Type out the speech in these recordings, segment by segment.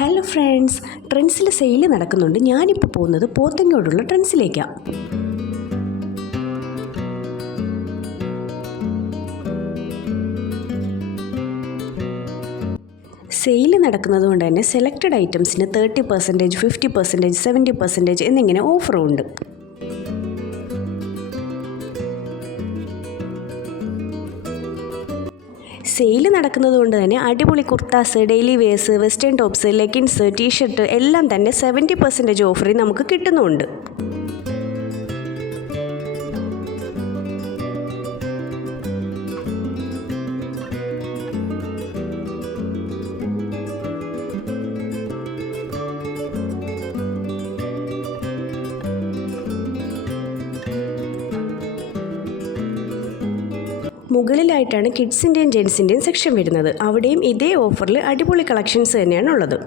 Hello friends, ട്രെൻഡ്സിൽ sale നടക്കുന്നുണ്ട്. ഞാനിപ്പോൾ പോകുന്നത് പോത്തങ്കോടുള്ള ട്രെൻഡ്സിലേക്കാണ്. സെയിൽ നടക്കുന്നത് കൊണ്ട് തന്നെ സെലക്റ്റഡ് ഐറ്റംസിന് 30%, 50%, 70% എന്നിങ്ങനെ ഓഫറും ഉണ്ട്. സെയിൽ നടക്കുന്നത് കൊണ്ട് തന്നെ അടിപൊളി kurtas, daily wears, western tops, leggings, t shirt എല്ലാം തന്നെ 70% ഓഫറിൽ നമുക്ക് കിട്ടുന്നുണ്ട്. മുകളിലായിട്ടാണ് കിഡ്സിൻ്റെയും ജെൻസിൻ്റെയും സെക്ഷൻ വരുന്നത്. അവിടെയും ഇതേ ഓഫറിൽ അടിപൊളി കളക്ഷൻസ് തന്നെയാണ് ഉള്ളത്.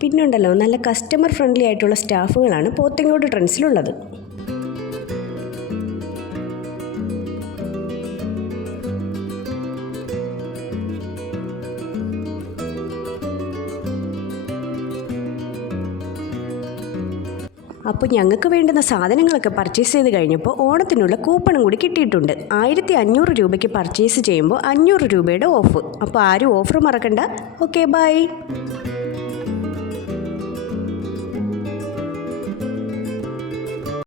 പിന്നുണ്ടല്ലോ, നല്ല കസ്റ്റമർ ഫ്രണ്ട്ലി ആയിട്ടുള്ള സ്റ്റാഫുകളാണ് പോത്തങ്കോട് ട്രെൻഡ്സിലുള്ളത്. അപ്പോൾ ഞങ്ങൾക്ക് വേണ്ടുന്ന സാധനങ്ങളൊക്കെ പർച്ചേസ് ചെയ്ത് കഴിഞ്ഞപ്പോൾ ഓണത്തിനുള്ള കൂപ്പണും കൂടി കിട്ടിയിട്ടുണ്ട്. 1500 രൂപയ്ക്ക് പർച്ചേസ് ചെയ്യുമ്പോൾ 500 രൂപയുടെ ഓഫ്. അപ്പോൾ ആരും ഓഫർ മറക്കണ്ട. Okay, by.